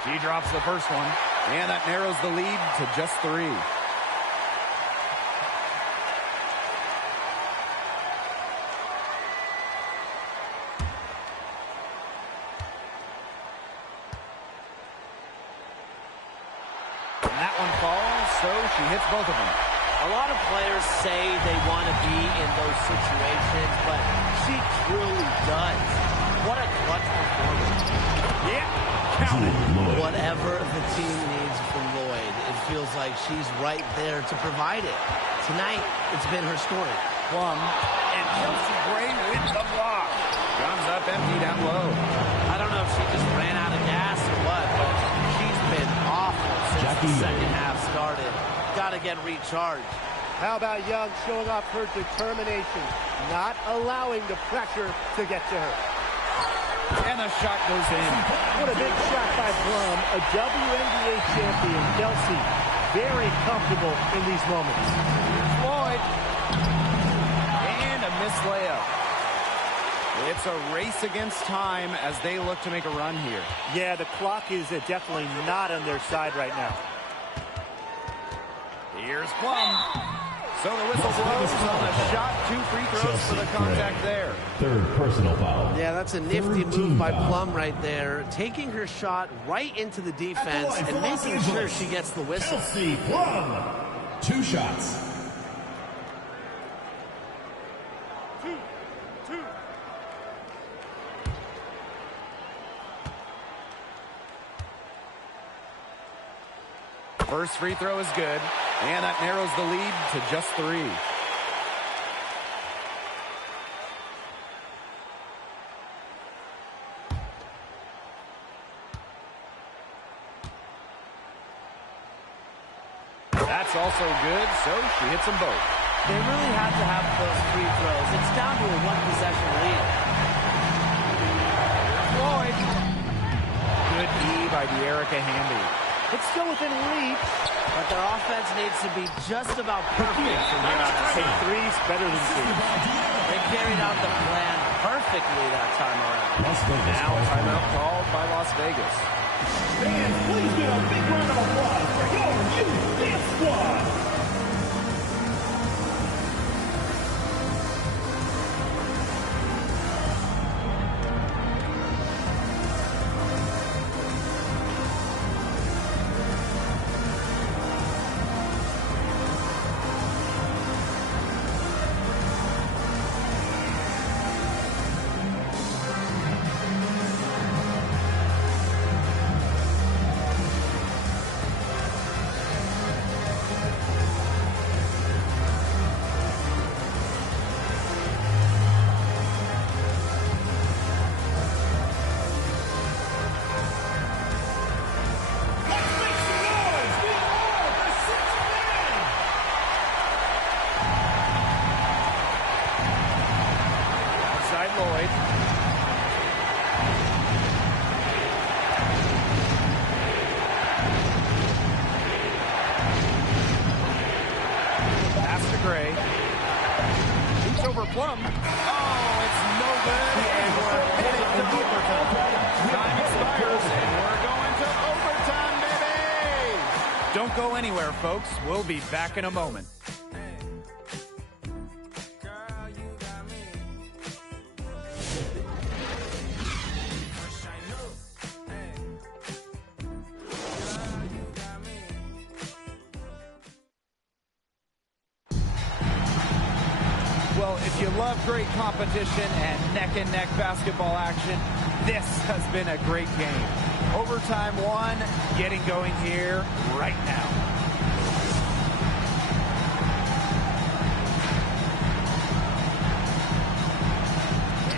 She drops the first one, and that narrows the lead to just 3. And that one falls, so she hits both of them. A lot of players say they want to be in those situations, but she truly does. What a clutch performance. Yeah. Whatever the team needs from Lloyd, it feels like she's right there to provide it. Tonight, it's been her story. Plum and Chelsea Gray with the block. Comes up empty down low. I don't know if she just ran out of gas or what, but she's been awful since the second half started. Got to get recharged. How about Young showing off her determination, not allowing the pressure to get to her. And the shot goes in. What a big shot by Plum, a WNBA champion. Kelsey, very comfortable in these moments. Floyd. And a missed layup. It's a race against time as they look to make a run here. Yeah, the clock is definitely not on their side right now. Here's Plum. So the whistle blows on the shot. 2 free throws for the contact there. Third personal foul. Yeah, that's a nifty move by Plum right there. Taking her shot right into the defense and making sure she gets the whistle. Kelsey Plum. 2 shots. First free throw is good, and that narrows the lead to just 3. That's also good, so she hits them both. They really have to have those free throws. It's down to a 1-possession lead. Floyd. Good E by De'Erica Hamby. It's still within reach, but their offense needs to be just about perfect from here on out. Take threes better than 2. They carried out the plan perfectly that time around. Now timeout called by Las Vegas. Fans, please give a big round of applause for your youth dance squad. Lloyd. Pass to Gray. Shoots over Plum. Oh, it's no good. And we're headed to overtime. Time expires, and we're going to overtime, baby! Don't go anywhere, folks. We'll be back in a moment. Well, if you love great competition and neck-and-neck basketball action, this has been a great game. Overtime one, getting going here right now.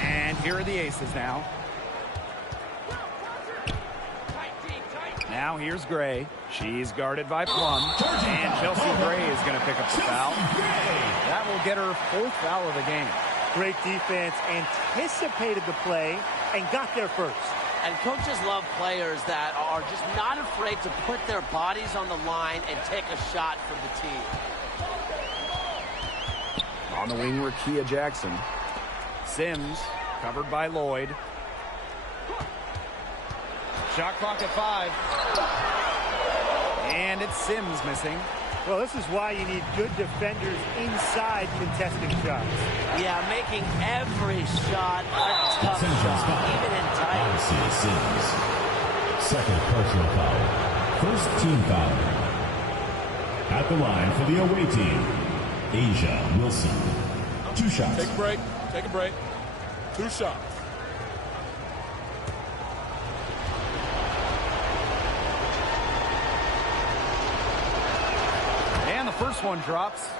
And here are the Aces now. Now here's Gray. She's guarded by Plum. And Chelsea Gray is going to pick up the foul. That will get her fourth foul of the game. Great defense, anticipated the play, and got there first. And coaches love players that are just not afraid to put their bodies on the line and take a shot for the team. On the wing, Rakia Jackson. Sims, covered by Lloyd. Shot clock at 5. And it's Sims missing. Well, this is why you need good defenders inside contesting shots. Yeah, making every shot a tough shot, even in tight. Sims. Second personal foul. First team foul. At the line for the away team, Asia Wilson. 2 shots. Take a break. Take a break. 2 shots. And the first one drops.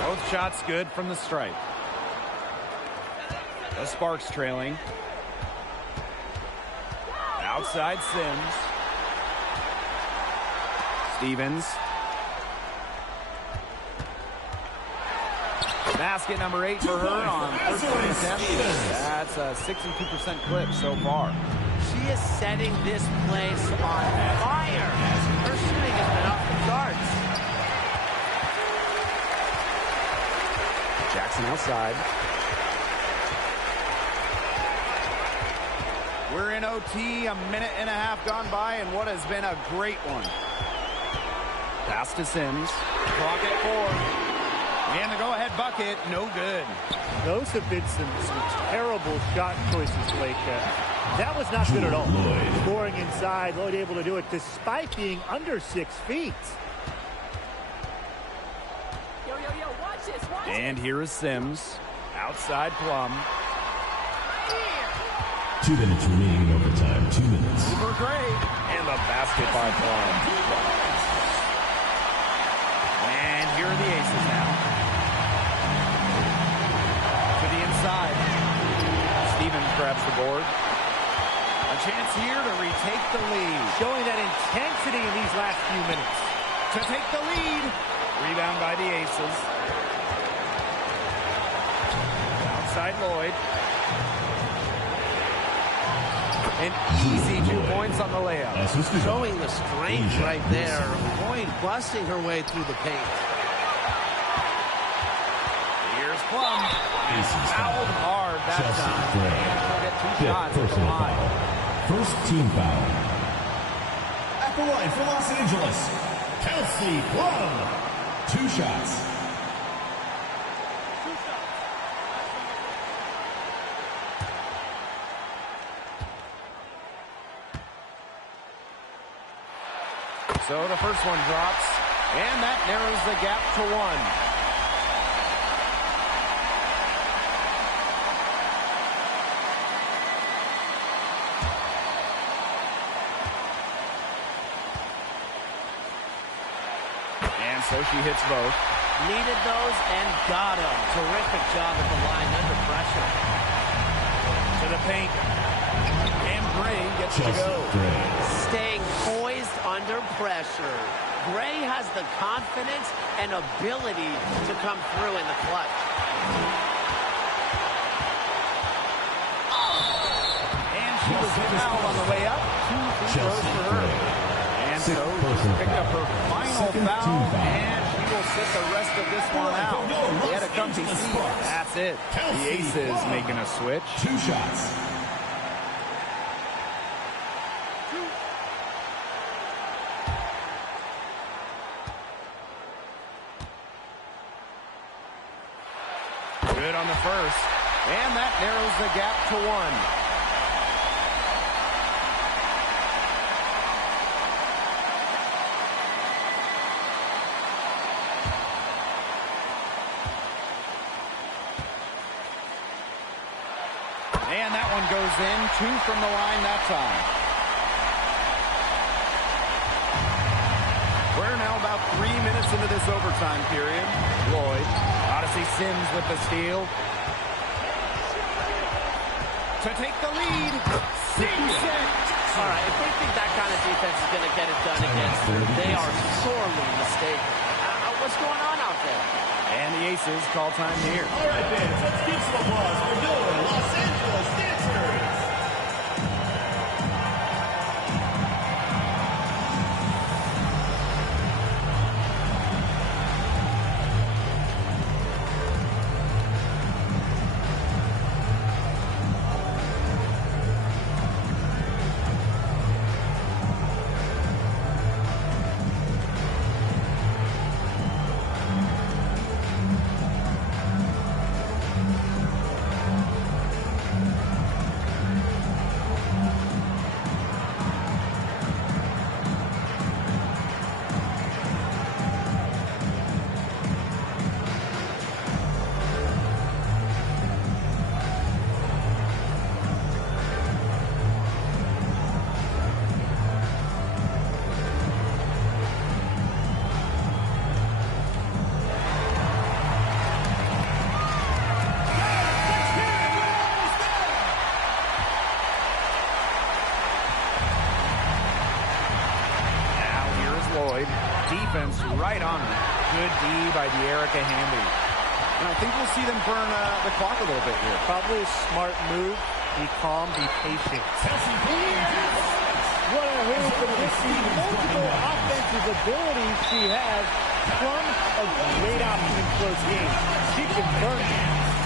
Both shots good from the stripe. The Sparks trailing. Outside Sims. Stevens. Basket number 8 for her on first attempt. That's a 62% clip so far. She is setting this place on fire. Her shooting has been off the charts. Jackson outside. We're in OT, a minute and a half gone by, and what has been a great one. Pass to Sims. Clock at 4. And the go-ahead bucket, no good. Those have been some terrible shot choices, Blake. That was not good at all. Lloyd. Scoring inside, Lloyd able to do it despite being under 6 feet. Yo, watch this, watch And here is Sims. Outside Plum. 2 minutes remaining in overtime. 2 minutes. Super great. And the basket by Plum. And here are the Aces now. Side. Stevens grabs the board. A chance here to retake the lead. Showing that intensity in these last few minutes. To take the lead. Rebound by the Aces. Outside Lloyd. An easy 2-point points on the layup. Showing the strength right there. Lloyd busting her way through the paint. Here's Plum. Fouled hard that time. She'll get 2 shots at the line. First team foul. At the line for Los Angeles, Kelsey Plum. 2 shots. So the first one drops, and that narrows the gap to 1. And so she hits both. Needed those and got them. Terrific job at the line under pressure. To the paint. And Gray gets to go. Staying poised under pressure. Gray has the confidence and ability to come through in the clutch. And she was fouled on the way up. 2 free throws for her. And so she's picked up her final foul, and she will sit the rest of this one out. They had a comfy seat. That's it. The Aces making a switch. 2 shots. Good on the first. And that narrows the gap to 1. And that one goes in. 2 from the line that time. We're now about 3 minutes into this overtime period. Lloyd, Odyssey Sims with the steal. To take the lead. 6-6. All right, if they think that kind of defense is going to get it done against them, they are sorely mistaken. What's going on out there? And the Aces call time here. All right, fans, let's give some applause for your Los Angeles Dancers. Defense right on him. Good D by De'Erica Hamby. And I think we'll see them burn the clock a little bit here. Probably a smart move. Be calm, be patient. What a hoop, and with the multiple offensive abilities she has, Plum a great option in close games. She can burn it.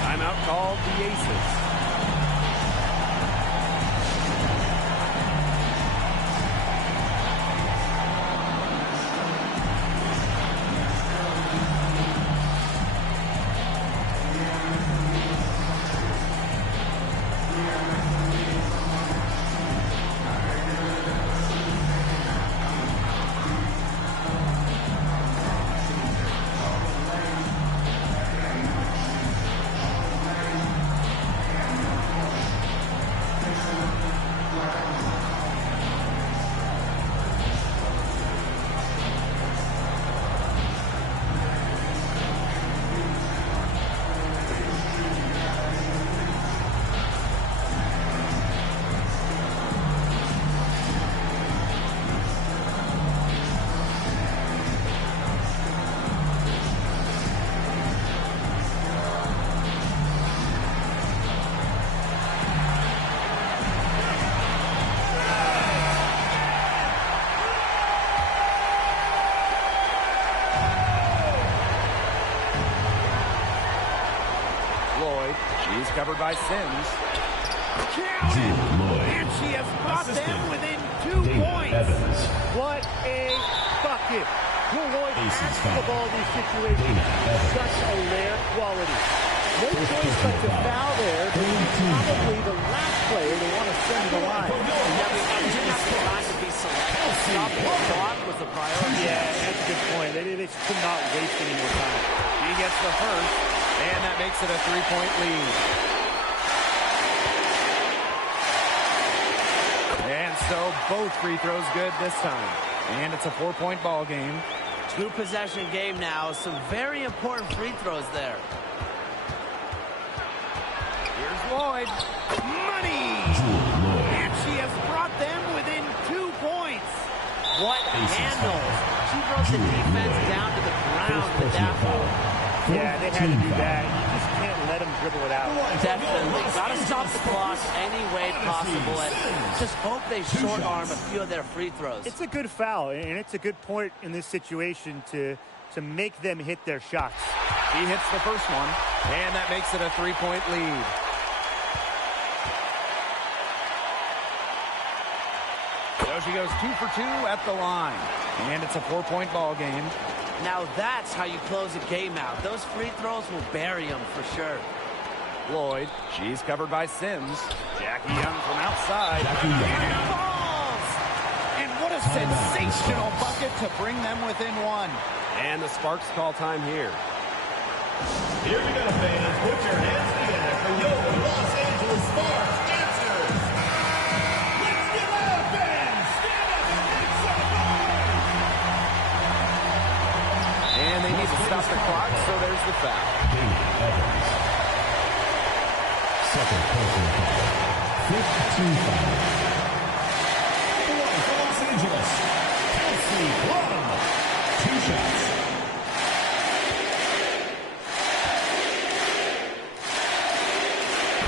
Timeout called the Aces. Lloyd, she's covered by Sims. And she has brought them within 2 points. What a bucket. Jewel Lloyd adds to the ball in these situations. Such a rare quality. No choice but to foul there, but he's probably the last player they want to send to the line. Yeah, we didn't have the time to be selective. Stopping the clock was the priority. Yeah, that's a good point. They just could not waste any more time. He gets the first, and that makes it a 3-point lead. And so both free throws good this time. And it's a 4-point ball game. 2-possession game now. Some very important free throws there. Here's Lloyd. Money! And she has brought them within 2 points. What handles? She broke the defense down to the ground with that move. Yeah, they had to do that. You just can't let them dribble it out. Definitely. Got to stop the clock any way possible and just hope they short arm a few of their free throws. It's a good foul, and it's a good point in this situation to make them hit their shots. He hits the first one, and that makes it a 3-point lead. So she goes 2 for 2 at the line. And it's a 4-point ball game. Now that's how you close a game out. Those free throws will bury them for sure. Lloyd, she's covered by Sims. Jackie Young from outside. And it falls! And what a sensational bucket to bring them within 1. And the Sparks call time here. Here we go, fans. Put your hands together for your Los Angeles Sparks dancers. Let's get loud, fans. Stand up and make some noise. And they need to stop the clock, so there's the foul. Second personal foul. 15 foul. The one for Los Angeles, Kelsey Plum. 2 shots.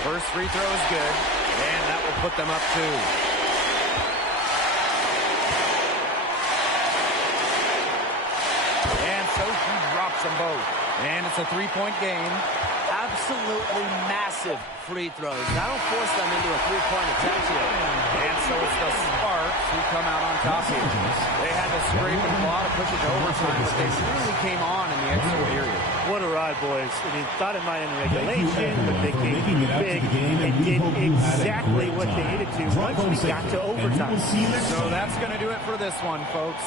First free throw is good, and that will put them up 2. And so she drops them both. And it's a 3-point game. Absolutely massive free throws. That'll force them into a 3-point attempt here. And so it's the Sparks who come out on top here. They had to scrape and claw to push it to overtime, but they really came on in the extra period. What a ride, boys. I mean, thought it might end in regulation, but they came big and did exactly what they needed to once we got to overtime. So that's going to do it for this one, folks.